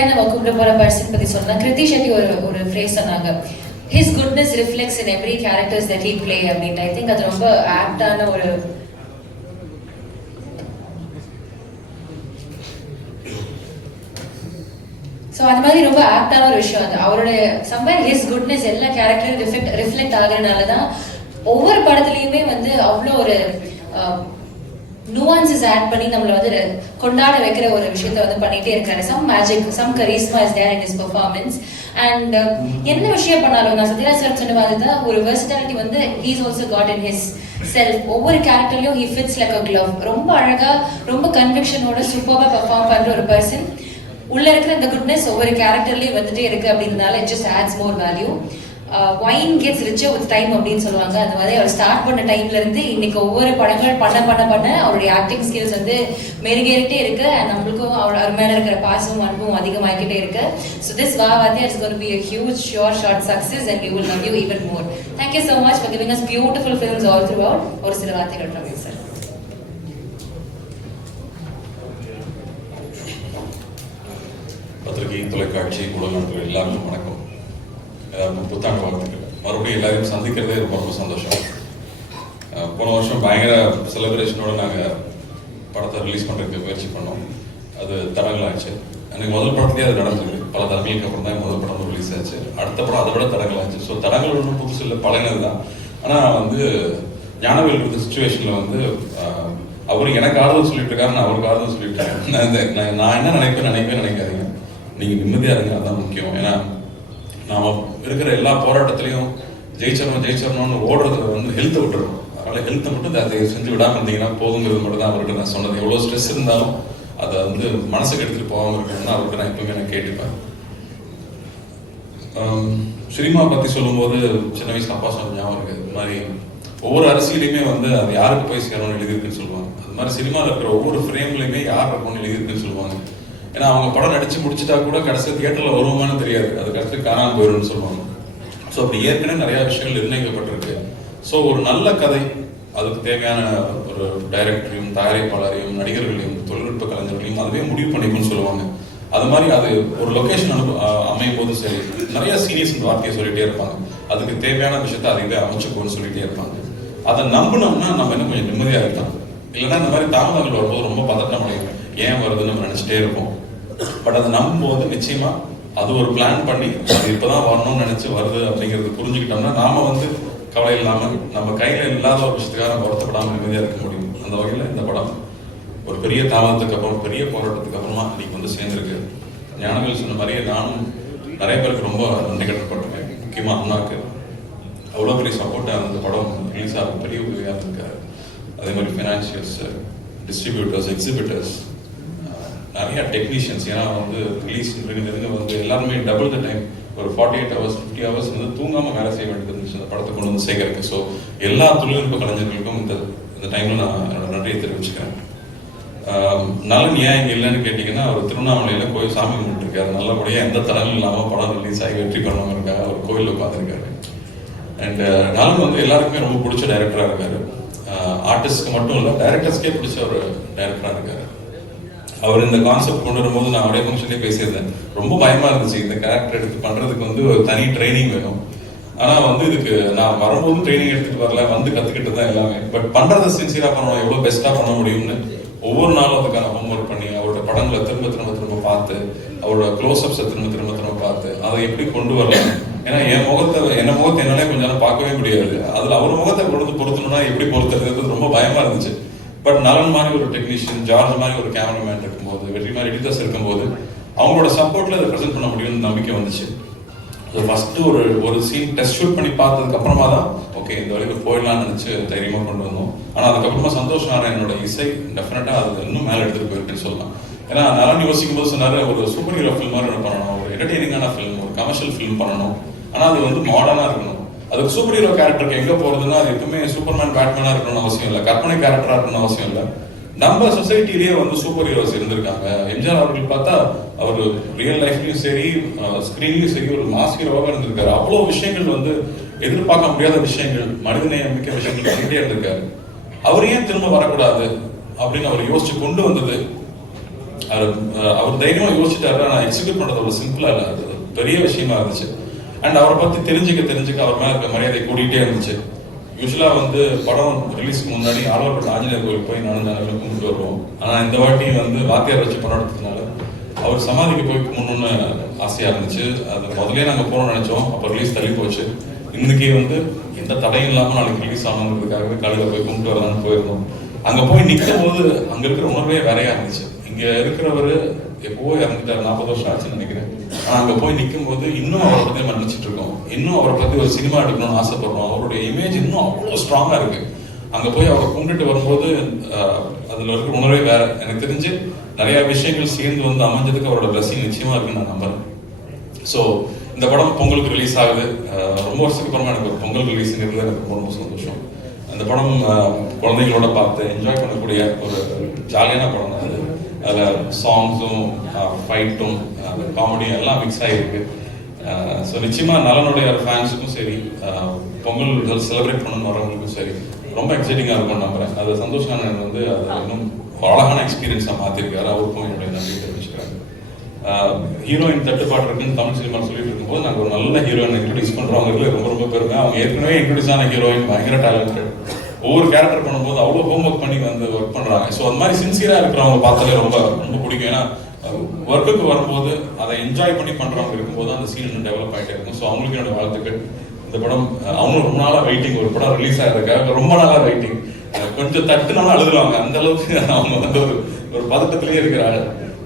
கடைசியா நம்ம கூப்பிட போற பர்சன் பத்தி சொன்னா கிருதி ஷெட்டி ஒரு ஒரு ஃப்ரேஸ் சொன்னாங்க. His goodness reflects in every characters that he play அப்படின்ட்டு. ஐ திங்க் அது ரொம்ப ஆப்டான ஒரு ஸோ அது மாதிரி ரொம்ப ஆப்டான ஒரு விஷயம் அது. அவருடைய சம்பர் ஹிஸ் குட்னஸ் எல்லா கேரக்டரும் ரிஃப்ளெக்ட் ரிஃப்ளெக்ட் ஆகுறதுனால தான் ஒவ்வொரு படத்துலையுமே வந்து அவ்வளோ ஒரு நுவான்சஸ் ஆட் பண்ணி நம்மளை வந்து கொண்டாட வைக்கிற ஒரு விஷயத்த வந்து பண்ணிட்டே இருக்காரு. Some magic some charisma is there in his performance and என்ன விஷயம் பண்ணாலும் நான் சத்யராஜ் சார் சொன்ன மாதிரி தான் ஒரு வெர்சிட்டாலிட்டி வந்து he's also got in his self ஒவ்வொரு கேரக்டர்லயும் he fits like a glove ரொம்ப அழகா ரொம்ப கன்விக்ஷனோட சூப்பராக பெர்ஃபார்ம் பண்ற ஒரு பர்சன் உள்ள இருக்கிற அந்த குட்னஸ் ஒவ்வொரு கேரக்டர்லயும் வந்துட்டே இருக்கு அப்படின்றதுனால it just adds more value wine gets richer with time அப்படின்னு சொல்லுவாங்க. அந்த மாதிரி அவர் ஸ்டார்ட் பண்ண டைம்ல இருந்து இன்னைக்கு ஒவ்வொரு படங்கள் பண்ண பண்ண பண்ண அவருடைய ஆக்டிங் ஸ்கில்ஸ் வந்து மெருகேறிட்டே இருக்கு. நம்மளுக்கும் அவர் அவர் மேல இருக்கிற பாசமும் அன்பும் அதிகமாகிட்டே இருக்கு. ஸோ திஸ் வா வாத்தியா it's gonna be a sure short short and and you will love you even more. Thank you so much for giving us beautiful films all ஒரு சில வார்த்தைகள் from you சார் பத்திரிகை தொலைக்காட்சி ஊடகங்கள் எல்லாருக்கும் வணக்கம். எல்லாருக்கும் புத்தாண்டு வாழ்த்துக்கள். மறுபடியும் எல்லாரையும் சந்திக்கிறதே ரொம்ப ரொம்ப சந்தோஷம். போன வருஷம் பயங்கர செலிப்ரேஷனோட நாங்கள் படத்தை ரிலீஸ் பண்ணுறதுக்கு முயற்சி பண்ணோம். அது தடங்களாச்சு எனக்கு முதல் படத்துலேயே அது நடந்தது. பல தடங்களுக்கு அப்புறம் தான் முதல் படம் ரிலீஸ் ஆச்சு. அடுத்த படம் அதை விட தடங்களாச்சு ஸோ தடங்கள் ஒன்றும் புதுசு இல்லை பழையது தான். ஆனால் வந்து ஞானவேல் இருந்த சுச்சுவேஷனில் வந்து அவர் எனக்கு ஆறுதல் சொல்லிட்டு இருக்காரு நான் அவருக்கு ஆறுதல் சொல்லிட்டு இருக்கேன். நான் இந்த- நான் நான் என்ன நினைப்பேன் நினைப்பேன் நினைக்காதீங்க. நீங்கள் நிம்மதியாக இருங்க அதுதான் முக்கியம். ஏன்னா நாம் இருக்கிற எல்லா போராட்டத்திலையும் ஜெயிச்சிடணும் ஜெயிச்சிடணும்னு ஓடுறதுல வந்து ஹெல்த்தை விட்டுறோம் அதனால் ஹெல்த்தை மட்டும் அதை செஞ்சு விடாமல் இருந்தீங்கன்னா போதுங்கிறது மட்டும் தான் அவர்கிட்ட நான் சொன்னது. எவ்வளோ ஸ்ட்ரெஸ் இருந்தாலும் அதை வந்து மனசுக்கு எடுத்துகிட்டு போகாமல் இருக்கணும்னு அவர்கிட்ட நான் எப்பவுமே நான் கேட்டுப்பேன். சினிமா பற்றி சொல்லும்போது சின்ன வயசுல அப்பா சொன்ன ஞாபகம் இருக்கு. இது மாதிரி ஒவ்வொரு அரசியலையுமே வந்து அது யாருக்கு போய் சேரணும்னு எழுதியிருக்குன்னு சொல்லுவாங்க. அது மாதிரி சினிமாவில் இருக்கிற ஒவ்வொரு ஃப்ரேம்லையுமே யார் இருக்கணும்னு எழுதியிருக்குன்னு சொல்லுவாங்க. ஏன்னா அவங்க படம் நடிச்சு முடிச்சிட்டா கூட கடைசியில் தியேட்டர்ல வருவோமான்னு தெரியாது. அது கடைசியில் காணாமல் போயிடும்னு சொல்லுவாங்க. ஸோ அப்படி ஏற்கனவே நிறைய விஷயங்கள் நிர்ணயிக்கப்பட்டிருக்கு. ஸோ ஒரு நல்ல கதை அதுக்கு தேவையான ஒரு டைரக்டரையும் தயாரிப்பாளரையும் நடிகர்களையும் தொழில்நுட்ப கலைஞர்களையும் அதுவே முடிவு பண்ணிக்கணும்னு சொல்லுவாங்க. அது மாதிரி அது ஒரு லொகேஷன் அனு அமையும் போது சரி நிறைய சீனியர்ஸ் இந்த வார்த்தையை சொல்லிட்டே இருப்பாங்க. அதுக்கு தேவையான விஷயத்த அதை இதை அமைச்சுக்கோன்னு சொல்லிட்டே இருப்பாங்க. அதை நம்பினோம்னா நம்ம இன்னும் கொஞ்சம் நிம்மதியாக இருக்கலாம். இல்லைன்னா இந்த மாதிரி தாமதங்கள் வரும்போது ரொம்ப பதட்டம் ஏன் வருதுன்னு நம்ம நினைச்சிட்டே இருப்போம். பட் அதை நம்பும்போது நிச்சயமா அது ஒரு பிளான் பண்ணி அது இப்போதான் வரணும்னு நினச்சி வருது அப்படிங்கிறது புரிஞ்சுக்கிட்டோம்னா நாம வந்து கவலை இல்லாமல் நம்ம கையில் இல்லாத ஒரு விஷயத்துக்காக நம்ம வருத்தப்படாமல் நிம்மதியாக இருக்க முடியும். அந்த வகையில் இந்த படம் ஒரு பெரிய தாமதத்துக்கு அப்புறம் பெரிய போராட்டத்துக்கு அப்புறமா இன்னைக்கு வந்து சேர்ந்துருக்கு. ஞானவேல் சொன்ன மாதிரியே நானும் நிறைய பேருக்கு ரொம்ப நன்றி கடன்பட்டிருக்கேன் முக்கியமாக அண்ணாக்கு. அவ்வளோ பெரிய சப்போர்ட்டாக அந்த படம் ரிலீஸ் ஆகும் பெரிய உதவியாக இருந்திருக்காரு. அதே மாதிரி ஃபினான்ஷியல்ஸ் டிஸ்ட்ரிபியூட்டர்ஸ் எக்ஸிபிட்டர்ஸ் நிறைய டெக்னீஷியன்ஸ் ஏன்னா வந்து ரிலீஸ் தெரிஞ்சு வந்து எல்லாருமே டபுள் த டைம் ஒரு forty eight hours fifty hours வந்து தூங்காம வேலை செய்ய வேண்டியது இருந்துச்சு அந்த படத்தை கொண்டு வந்து சேர்க்கறதுக்கு ஸோ எல்லா தொழில்நுட்ப கலைஞர்களுக்கும் இந்த இந்த டைம்ல நான் என்னோட நன்றியை தெரிவிச்சுக்கிறேன். ஆஹ் நலன் ஏன் இங்கே இல்லைன்னு கேட்டீங்கன்னா அவர் திருவண்ணாமலையில கோயில் சாமி கும்பிட்டுருக்காரு. நல்லபடியாக எந்த தடங்களும் இல்லாமல் படம் ரிலீஸ் ஆகி வெற்றி பண்ணவங்களுக்காக அவர் கோயிலில் உட்காந்துருக்காரு அண்ட் நலன் வந்து எல்லாருக்குமே ரொம்ப பிடிச்ச டைரக்டராக இருக்காரு. ஆர்டிஸ்ட்க்கு மட்டும் இல்லை டைரக்டர்ஸ்க்கே பிடிச்ச ஒரு டைரக்டராக இருக்காரு. அவர் இந்த கான்செப்ட் கொண்டு வரும்போது நான் அப்படியே ஃபங்க்ஷன்லேயே பேசியிருந்தேன். ரொம்ப பயமா இருந்துச்சு. இந்த கேரக்டர் எடுத்து பண்றதுக்கு வந்து ஒரு தனி ட்ரைனிங் வேணும். ஆனா வந்து இதுக்கு நான் வரும்போது ட்ரைனிங் எடுத்துட்டு வரல. வந்து கத்துக்கிட்டு தான் எல்லாமே. பட் பண்றதை சின்சியராக பண்ணணும். எவ்வளவு பெஸ்ட்டாக பண்ண முடியும்னு ஒவ்வொரு நாளும் அதுக்கான ஹோம்ஒர்க் பண்ணி அவரோட படங்களை திரும்ப திரும்ப திரும்ப பார்த்து அவரோட க்ளோஸ்அப்ஸை திரும்ப திரும்ப திரும்ப பார்த்து அதை எப்படி கொண்டு வரலாம் ஏன்னா என் முகத்தை என்ன முகத்தை என்னாலே கொஞ்ச பார்க்கவே முடியாது. அதில் அவர் முகத்தை கொண்டு பொருத்தணும்னா எப்படி பொறுத்துறது ரொம்ப பயமா இருந்துச்சு. பட் நலன் மாதிரி ஒரு டெக்னீஷியன் ஜார்ஜ் மாதிரி ஒரு கேமராமேன் இருக்கும்போது வெற்றி மாதிரி எடிட்டர்ஸ் இருக்கும்போது அவங்களோட சப்போர்ட்ல அதை ப்ரெசென்ட் பண்ண முடியும்னு நம்பிக்கை வந்துச்சு. ஃபர்ஸ்ட் ஒரு ஒரு சீன் டெஸ்ட் ஷூட் பண்ணி பார்த்ததுக்கு அப்புறமா தான் ஓகே இந்த வரைக்கும் போயிடலாம்னு நினைச்சு தைரியமா கொண்டு வந்தோம். ஆனா அதுக்கப்புறமா சந்தோஷம் ஆன என்னோட இசை டெஃபினட்டா அது இன்னும் மேல எடுத்துட்டு போயிருக்குன்னு சொல்லலாம். ஏன்னா நலன் யோசிக்கும் போது சொன்னாரு ஒரு சூப்பர் ஹீரோ ஃபில்ம் மாதிரி பண்ணணும் ஒரு என்டர்டெய்னிங்கான ஃபிலிம் ஒரு கமர்ஷியல் ஃபிலிம் பண்ணணும். ஆனா அது வந்து மாடர்னா இருக்கணும். அதுக்கு சூப்பர் ஹீரோ கேரக்டருக்கு எங்க போறதுன்னா அது எதுவுமே சூப்பர்மேன் பேட்மேனா இருக்கணும்னு அவசியம் இல்லை. கற்பனை கேரக்டரா இருக்கணும்னு அவசியம் இல்லை. நம்ம சொசைட்டிலேயே வந்து சூப்பர் ஹீரோஸ் இருந்திருக்காங்க. எம்ஜிஆர் அவர்கள் பார்த்தா அவர் ரியல் லைஃப்லயும் சரி ஸ்கிரீன்லயும் சரி ஒரு மாஸ் ஹீரோவாக இருந்திருக்காரு. அவ்வளோ விஷயங்கள் வந்து எதிர்பார்க்க முடியாத விஷயங்கள் மனிதநேயம் மிக்க விஷயங்கள் பண்ணிட்டே இருந்திருக்காரு. அவர் ஏன் திரும்ப வரக்கூடாது அப்படின்னு அவர் யோசிச்சு கொண்டு வந்தது. அவர் அஹ், அவர் தைரியமா யோசிச்சிட்டாரு. நான் எக்ஸிக்யூட் பண்றது அவ்வளவு சிம்பிளா இல்லை. அது பெரிய விஷயமா இருந்துச்சு. அண்ட் அவரை பத்தி தெரிஞ்சுக்க தெரிஞ்சுக்க அவர் மேல இருக்க மரியாதை கூட்டிகிட்டே இருந்துச்சு. யூஸ்வலா வந்து படம் ரிலீஸ்க்கு முன்னாடி ஆலோப்பட்ட ஆஞ்சநேயர் கோயில் போய் நானும் ஜனங்களும் கும்பிட்டு வருவோம். ஆனா இந்த வாட்டி வந்து வாத்தியார் வச்சு படம் எடுத்ததுனால அவர் சமாதிக்கு போய் முன்னொன்னு ஆசையா இருந்துச்சு. அது முதலே நாங்க போகணும்னு நினைச்சோம். அப்ப ரிலீஸ் தள்ளி போச்சு. இன்னைக்கு வந்து எந்த தடையும் இல்லாம நாளைக்கு ரிலீஸ் ஆகணுங்கிறதுக்காகவே காலையில் போய் கும்பிட்டு வரலாம்னு போயிருந்தோம். அங்க போய் நிற்கும் போது அங்க இருக்கிற உணர்வே வேறையா இருந்துச்சு. இங்க இருக்கிறவரு எப்போ இறந்துட்டாரு. நாற்பது வருஷம் ஆச்சுன்னு நினைக்கிறேன். அங்க போய் நிற்கும் போது இன்னும் அவரை பத்தி நம்ம நினைச்சிட்டு இருக்கோம். இன்னும் அவரை பத்தி ஒரு சினிமா எடுக்கணும்னு ஆசைப்படுறோம். அவருடைய இமேஜ் இன்னும் அவ்வளவு ஸ்ட்ராங்கா இருக்கு. அங்க போய் அவரை கும்பிட்டு வரும்போது அதில் அதுல இருக்கிற உணர்வே வேற. எனக்கு தெரிஞ்சு நிறைய விஷயங்கள் சேர்ந்து வந்து அமைஞ்சதுக்கு அவரோட பிளஸிங் நிச்சயமா இருக்குன்னு நான் நம்புறேன். ஸோ இந்த படம் பொங்கலுக்கு ரிலீஸ் ஆகுது. ரொம்ப வருஷத்துக்கு அப்புறமா எனக்கு ஒரு பொங்கல் ரிலீஸ்ங்கிறது எனக்கு ரொம்ப ரொம்ப சந்தோஷம். அந்த படம் குழந்தைங்களோட பார்த்து என்ஜாய் பண்ணக்கூடிய ஒரு ஜாலியான படம் அது. அதில் சாங்ஸும் ஃபைட்டும் காமெடியும் எல்லாம் மிக்ஸ் ஆகிருக்கு ஸோ நிச்சயமாக நலனுடைய ஃபேன்ஸுக்கும் சரி பொங்கல் செலிப்ரேட் பண்ணணும் வரவங்களுக்கும் சரி ரொம்ப எக்ஸைட்டிங்காக இருக்கும் நம்புறேன். அது சந்தோஷ் அண்ணன் வந்து அது இன்னும் அழகான எக்ஸ்பீரியன்ஸாக மாற்றிருக்காரு அவருக்கும் என்னுடைய நன்றி தெரிவிச்சுக்கிறாங்க ஹீரோயின் தட்டுப்பாடு இருக்குன்னு தமிழ் சினிமா சொல்லிட்டு இருக்கும்போது நாங்கள் ஒரு நல்ல ஹீரோயின் இன்ட்ரடியூஸ் பண்றவங்களுக்கு ரொம்ப ரொம்ப பெருமை. அவங்க ஏற்கனவே இன்ட்ரடியூஸ் ஆன ஹீரோயின் பயங்கர டேலண்டட் ஒவ்வொரு கேரக்டர் பண்ணும்போது அவ்வளோ ஹோம்ஒர்க் பண்ணி வந்து ஒர்க் பண்ணுறாங்க ஸோ அந்த மாதிரி சின்சியராக இருக்கிறவங்க பார்த்தாலே ரொம்ப ரொம்ப பிடிக்கும். ஏன்னா ஒர்க்குக்கு வரும்போது அதை என்ஜாய் பண்ணி பண்ணுறவங்க இருக்கும்போது அந்த சீன் இன்னும் டெவலப் ஆகிட்டே இருக்கும். ஸோ அவங்களுக்கு என்னோட வாழ்த்துக்கள். இந்த படம் அவங்களும் ரொம்ப நாளாக வெயிட்டிங் ஒரு படம் ரிலீஸ் ஆகிருக்காங்க ரொம்ப நாளாக வெயிட்டிங் கொஞ்சம் தட்டுனாலும் அழுதுவாங்க அந்த அளவுக்கு அவங்க வந்து ஒரு ஒரு பதட்டத்திலேயே இருக்கிறாங்க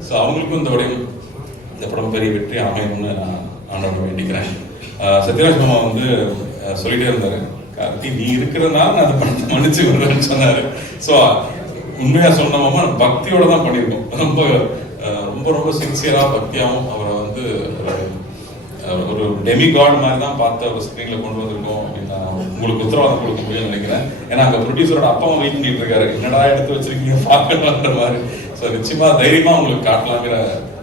ஸோ அவங்களுக்கும் இந்த படம் இந்த படம் பெரிய வெற்றி அமையணும்னு நான் ஆண்டவனை வேண்டிக்கிறேன். சத்யராஜ் மாமா வந்து சொல்லிகிட்டே சொல்லிட்டே இருந்தாரு. கார்த்தி நீ இருக்கிறதுனால நான் அதை படத்தை மன்னிச்சு விடுறேன்னு சொன்னாரு. ஸோ உண்மையா சொன்னோமா பக்தியோட தான் பண்ணியிருக்கோம். ரொம்ப அஹ், ரொம்ப ரொம்ப சின்சியரா பக்தியாவும் அவரை வந்து ஒரு டெமி காட் மாதிரி தான் பார்த்து ஒரு ஸ்க்ரீனில் கொண்டு வந்திருக்கோம் அப்படின்னு நான் உங்களுக்கு உத்தரவாதம் கொடுக்க முடியும்னு நினைக்கிறேன். ஏன்னா அங்கே ப்ரொடியூசரோட அப்பாவும் வெயிட் பண்ணிட்டு இருக்காரு. என்னடா எடுத்து வச்சிருக்கீங்க பார்க்கணுன்ற மாதிரி. ஸோ நிச்சயமா தைரியமா உங்களுக்கு காட்டலாங்கிற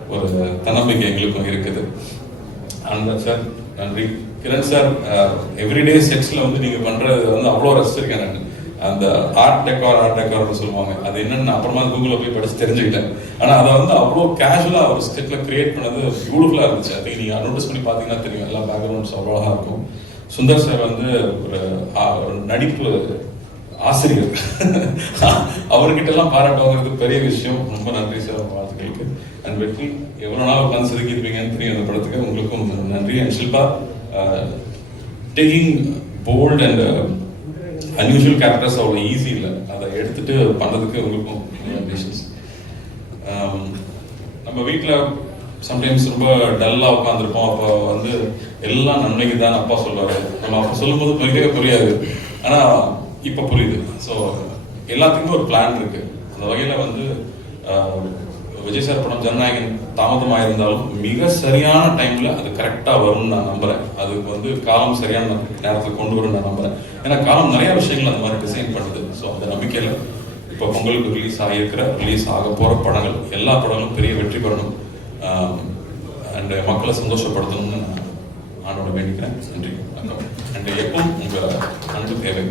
ஒரு தன்னம்பிக்கை எங்களுக்கும் இருக்குது. அந்த சார் நன்றி. கிரண் சார் எவ்ரிடே செட்ஸில் வந்து நீங்க பண்றது வந்து அவ்வளோ ரசிச்சிருக்கேன் நான். அந்த ஆர்ட் டெக்கார் ஆர்ட் டெக்கார்னு சொல்லுவாங்க. அது என்னன்னு அப்புறமா கூகுளில் போய் படிச்சு தெரிஞ்சுக்கிட்டேன். ஆனால் அதை வந்து அவ்வளோ கேஷுவலாக ஒரு ஸ்கெட்ல கிரியேட் பண்ணது பியூட்டிஃபுல்லாக இருந்துச்சு. அதை நீங்கள் நோட்டீஸ் பண்ணி பார்த்தீங்கன்னா தெரியும். எல்லா பேக்ரவுண்ட்ஸ் அவ்வளோ இருக்கும். சுந்தர் சார் வந்து ஒரு நடிப்பு ஆசிரியர். அவர்கிட்ட எல்லாம் பாராட்டு பெரிய விஷயம். ரொம்ப நன்றி சார் வாழ்த்துக்களுக்கு. அண்ட் வெற்றி எவ்வளோ நாள் உட்காந்து செதுக்கியிருப்பீங்கன்னு தெரியும். அந்த படத்துக்கு உங்களுக்கும் நன்றி. And Shilpa taking bold and unusual characters அவ்வளோ ஈஸி இல்லை. அதை எடுத்துட்டு பண்ணுறதுக்கு உங்களுக்கும் கங்க்ராச்சுலேஷன்ஸ் um, நம்ம வீட்டில் சம்டைம்ஸ் ரொம்ப டல்லாக உட்காந்துருப்போம் அப்போ வந்து எல்லாம் நன்மைக்கு தான் அப்பா சொல்லுவார் நம்ம அப்போ சொல்லும்போது புரியவே புரியாது. ஆனால் இப்போ புரியுது. ஸோ எல்லாத்துக்குமே ஒரு பிளான் இருக்குது அந்த வகையில் வந்து uh, விஜய் சார் படம் ஜனநாயகன் தாமதமாக இருந்தாலும் மிக சரியான டைமில் அது கரெக்டாக வரும்னு நான் நம்புகிறேன் அதுக்கு வந்து காலம் சரியான நேரத்தில் கொண்டு வரும்னு நான் நம்புறேன். ஏன்னா காலம் நிறைய விஷயங்கள் அந்த மாதிரி டிசைன் பண்ணுது. ஸோ அந்த நம்பிக்கையில் இப்போ பொங்கலுக்கு ரிலீஸ் ஆகியிருக்கிற ரிலீஸ் ஆக போகிற படங்கள் எல்லா படங்களும் பெரிய வெற்றி பெறணும். அண்டு மக்களை சந்தோஷப்படுத்தணும்னு நான் ஆண்டோட வேண்டிக்கிறேன். நன்றி வணக்கம். அண்ட் எப்பவும் உங்கள் அன்பு தேவை.